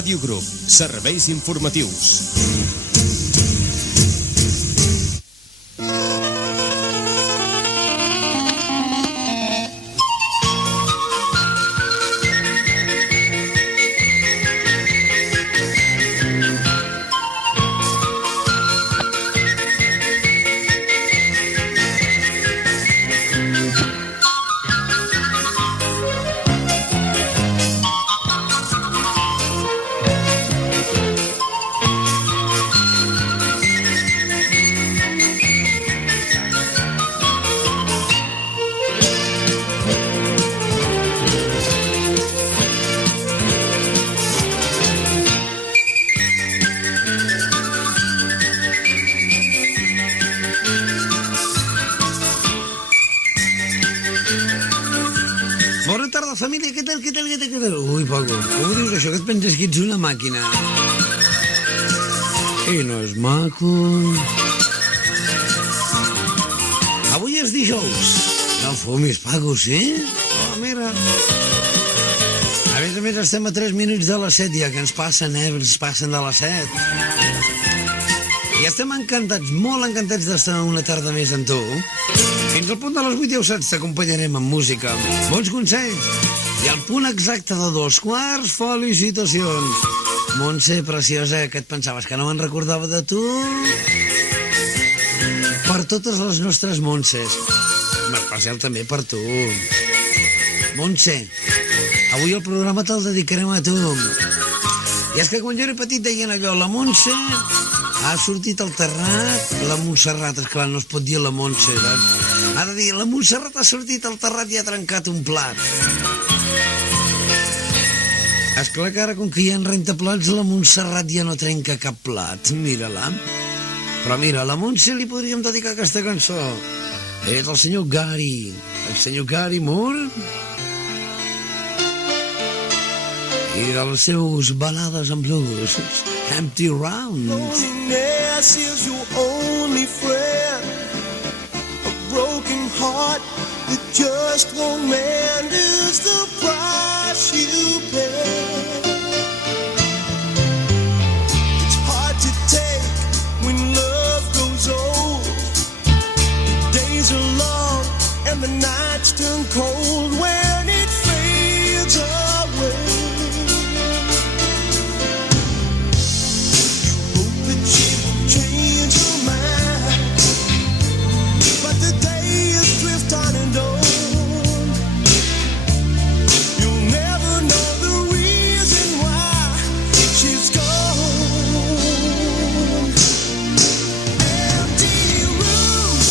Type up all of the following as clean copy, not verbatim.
Ràdio Grup, serveis informatius. Família, què tal? Ui, Paco, com dius això? Que et penses que ets una màquina? I no és maco. Avui és dijous. No fumis, Paco, sí? Oh, mira. A més, estem a 3 minuts de les 7, ja que ens passen, ens passen de les 7. I estem encantats, molt encantats d'estar una tarda més amb tu. Fins al punt de les 8, ja ho saps, t'acompanyarem amb música, bons consells, i al punt exacte de 2:15, felicitacions. Montse, preciosa, que et pensaves que no me'n recordava de tu? Per totes les nostres Montses, especial també per tu. Montse, avui el programa te'l dedicarem a tu. I és que quan jo era petit deien allò, la Montse ha sortit al terrat, la Montserrat, esclar, no es pot dir la Montse, ha de dir, la Montserrat ha sortit al terrat i ha trencat un plat. Esclar que ara, com que hi ha rentaplats, la Montserrat ja no trenca cap plat, mira-la. Però mira, a la Montse li podríem dedicar aquesta cançó. És el senyor Gary Moore, i dels seus balades en blues, Empty Round. Loneliness is your only friend, a broken heart that just won't mend is the price you pay. It's hard to take when love goes old, the days are long and the nights turn cold when it fades away. Change your mind, but the days drift on and on. You'll never know the reason why she's gone. Empty rooms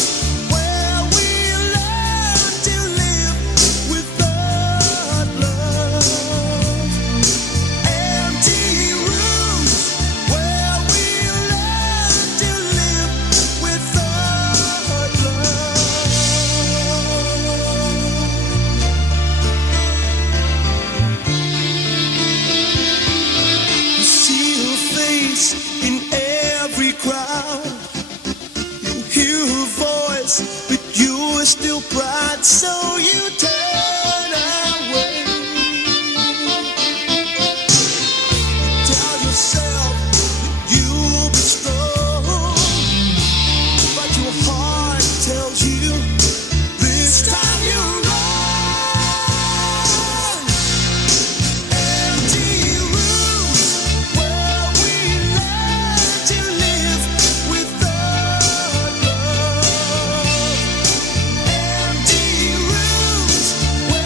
where we learn to live without love. Empty rooms where we to live without love. You see her face in every crowd, you hear her voice, but you are still proud, so you turn away. Tell yourself that you'll be strong, but your heart tells you this time you're wrong. Empty rooms where we learn to live without love. Empty rooms where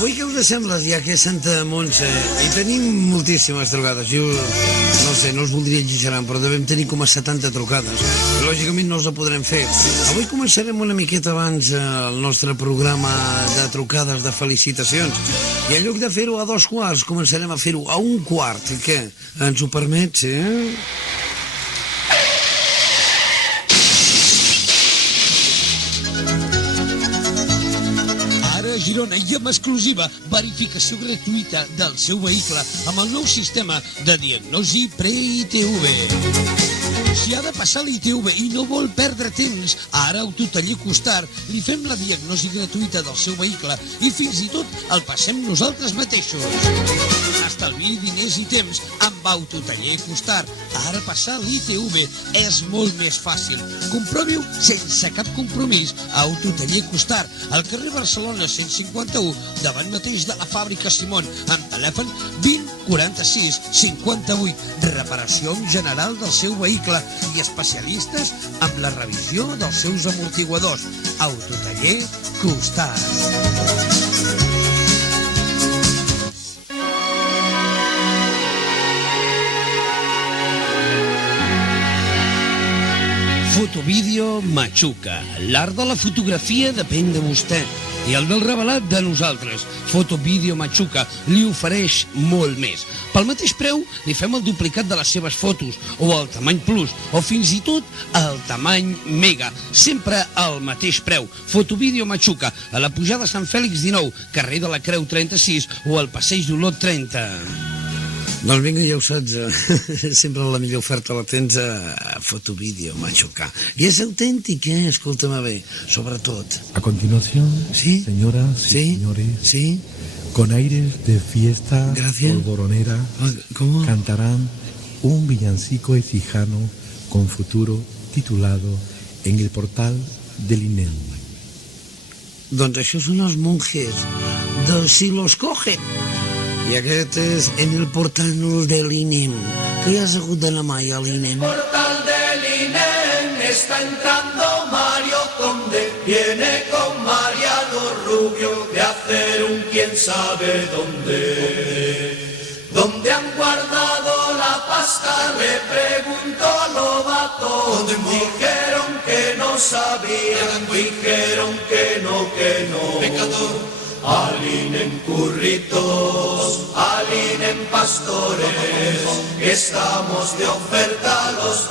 Avui què us sembla, ja que és Santa Montse? I tenim moltíssimes trucades. Jo, no sé, no us voldria exagerar, però devem tenir com a 70 trucades. Lògicament no us la podrem fer. Avui començarem una miqueta abans el nostre programa de trucades de felicitacions. I en lloc de fer-ho a 2:15, començarem a fer-ho a 1:15. Què? Ens ho permets, Ara a Girona i amb exclusiva verificació gratuïta del seu vehicle amb el nou sistema de diagnosi pre-ITV. Si ha de passar l'ITV i no vol perdre temps, ara a Autotaller Costar li fem la diagnosi gratuïta del seu vehicle i fins i tot el passem nosaltres mateixos. Estalviï diners i temps amb Autotaller Costar. Ara passar l'ITV és molt més fàcil. Comprovi-ho sense cap compromís a Autotaller Costar, al carrer Barcelona 151, davant mateix de la fàbrica Simón, amb telèfon 20 46 58. Reparació en general del seu vehicle i especialistes amb la revisió dels seus amortiguadors. Autotaller Costar. Fotovídeo Machuca. L'art de la fotografia depèn de vostè i el del revelat de nosaltres. Fotovídeo Machuca li ofereix molt més. Pel mateix preu li fem el duplicat de les seves fotos, o el tamany plus, o fins i tot el tamany mega. Sempre al mateix preu. Fotovídeo Machuca, a la pujada Sant Fèlix 19, carrer de la Creu 36 o al passeig d'Olot 30. Doncs vinga, ja ho saps, sempre la millor oferta la tens a Fotovídeo Machuca. I és autèntic, escolta-me bé, sobretot. A continuación, ¿Sí? señoras y Sí, señores, sí. con aires de fiesta Gracias. polvoronera, ¿Cómo? cantarán un villancico ecijano con futuro titulado En el portal del INEM. Doncs això són els monjes de Si los cogen. I aquest és En el portal de l'INEM. Que has hagut d'anar mai a l'INEM? Portal del INEM está entrando Mario Conde, viene con Mariano Rubio de hacer un quién sabe dónde. ¿Dónde han guardado la pasta? Le preguntó Lobato. Dijeron que no sabían, dijeron que no. Pecador. Alinen curritos, alinen pastores, que estamos de oferta los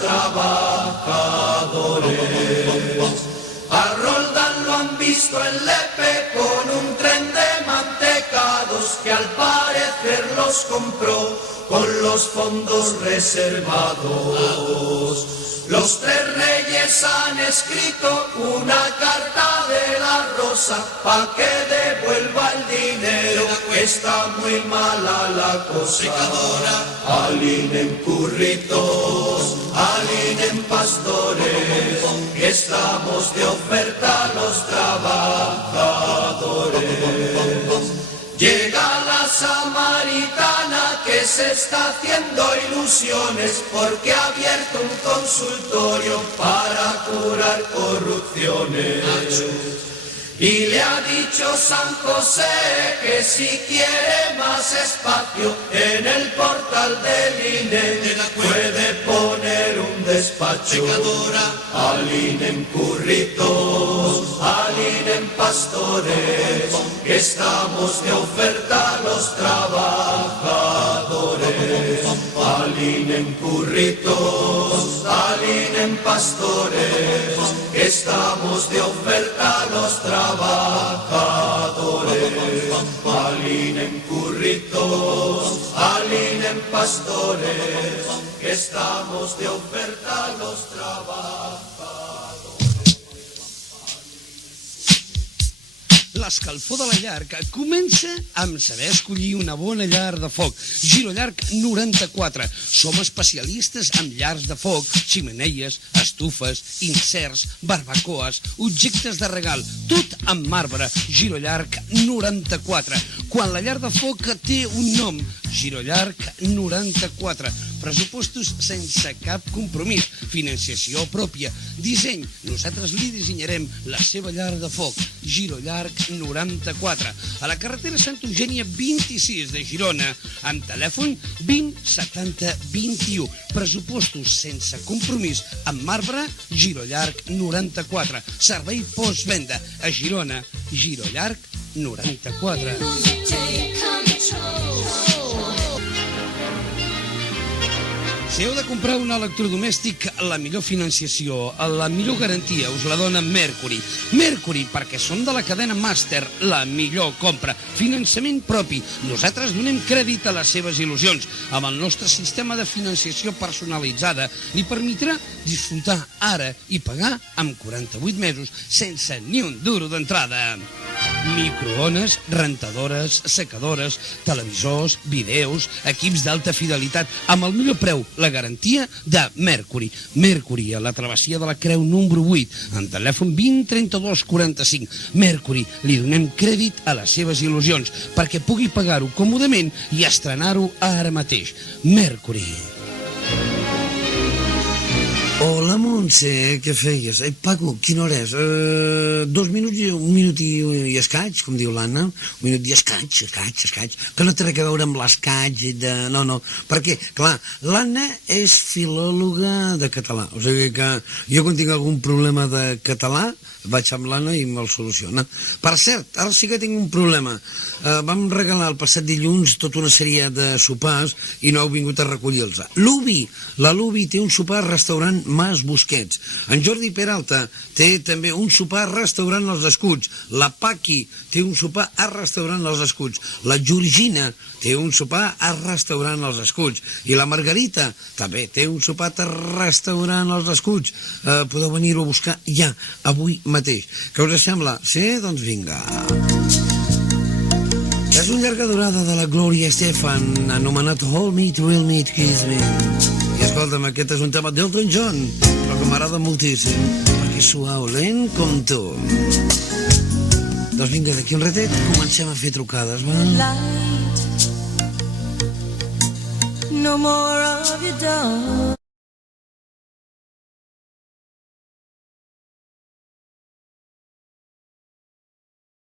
trabajadores. A Roldán lo han visto en Lepe con un tren de mantecados que al parecer los compró con los fondos reservados. Los tres reyes han escrito una carta de la Rosa pa' que devuelva el dinero, que está muy mala la cosa. Alinen curritos, alinen pastores, que estamos de oferta los trabajadores. Llega la samaritana que se está haciendo ilusiones porque ha abierto un consultorio para curar corrupciones. Y le ha dicho San José que si quiere más espacio en el portal del INE puede poner un despacho. Alinen curritos, alinen pastores, que estamos de oferta los trabajadores. Alinen curritos, alinen pastores, que estamos de oferta los trabajadores. Alinen curritos, alinen pastores, que estamos de oferta los trabajadores. L'escalfor de la llar comença amb saber escollir una bona llar de foc. Girollarg 94. Som especialistes en llars de foc, ximeneies, estufes, inserts, barbacoes, objectes de regal, tot amb marbre. Girollarg 94. quan la llar de foc té un nom, Girollarg 94. Pressupostos sense cap compromís, financiació pròpia, disseny, nosaltres li dissenyarem la seva llar de foc, Girollarg 94, a la carretera Santa Eugènia 26 de Girona, amb telèfon 20 70 21, pressupostos sense compromís, amb marbre, Girollarg 94, servei postvenda a Girona, Girollarg 94. Si heu de comprar un electrodomèstic, la millor financiació, la millor garantia us la dona Mercury. Mercury, perquè són de la cadena Master, la millor compra. Finançament propi. Nosaltres donem crèdit a les seves il·lusions. Amb el nostre sistema de financiació personalitzada li permetrà disfrutar ara i pagar amb 48 mesos sense ni un duro d'entrada. Microones, rentadores, secadores, televisors, vídeos, equips d'alta fidelitat, amb el millor preu, la garantia de Mercury. Mercury, a la travessia de la Creu número 8, amb telèfon 20 32 45. Mercury, li donem crèdit a les seves il·lusions, perquè pugui pagar-ho còmodament i estrenar-ho ara mateix. Mercury. Hola, Montse, què feies? Paco, quina hora és? 2 minuts i un minut i escaig, com diu l'Anna. Un minut i escaig, que no té res a veure amb l'escaig de... No, perquè, clar, l'Anna és filòloga de català, o sigui que jo quan tinc algun problema de català vaig amb l'Anna i me'l soluciona. Per cert, ara sí que tinc un problema. Vam regalar el passat dilluns tota una sèrie de sopars i no heu vingut a recollir-los. La Lubi té un sopar restaurant Mas Busquets. En Jordi Peralta té també un sopar restaurant Els Escuts. La Paqui té un sopar a restaurant Els Escuts. La Georgina té un sopar a restaurant Els Escuts. I la Margarita també té un sopar a restaurant Els Escuts. Podeu venir-ho a buscar ja, avui mateix. Què us sembla? Sí? Doncs vinga. És una llarga durada de la Gloria Estefan, anomenat Hold Me, Thrill Me, Kiss Me. I escolta'm, aquest és un tema d'Elton John, però que m'agrada moltíssim, perquè és suau, lent com tu. Doncs vinga, d'aquí un ratet comencem a fer trucades, va? No more of your dog.